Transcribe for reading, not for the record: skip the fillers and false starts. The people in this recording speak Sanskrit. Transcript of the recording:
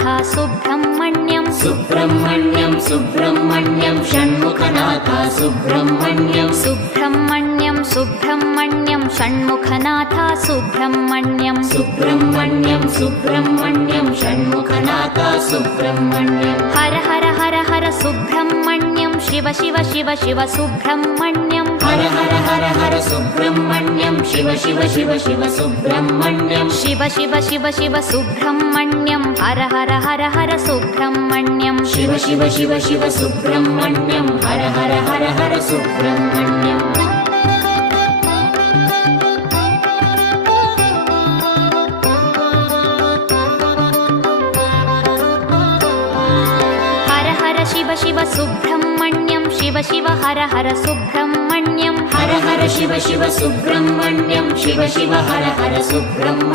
षण्मुखनाथ सुब्रह्मण्यं सुब्रह्मण्यं सुब्रह्मण्यं षण्मुखनाथ सुब्रह्मण्यं सुब्रह्मण्यं सुब्रह्मण्यं षण्मुखनाथ सुब्रह्मण्यं सुब्रह्मण्यं सुब्रह्मण्यं षण्मुखनाथ सुब्रह्मण्यं हर हर हर हर सुब्रह्मण्यं शिव शिव शिव शिव सुब्रह्मण्यं हर हर हर हर सुब्रह्मण्यं शिव शिव शिव शिव सुब्रह्मण्यं शिव शिव शिव शिव सुब्रह्मण्यं हर हर हर हर सुब्रह्मण्यं शिव शिव शिव शिव सुब्रह्मण्यं हर हर हर हर सुब्रह्मण्यं हर हर शिव शिव सुब्रह्मण्यं शिव शिव हर हर सुब्रह्मण्यं हर हर शिव शिव सुब्रह्मण्यं शिव शिव हर हर सुब्रह्मण्यं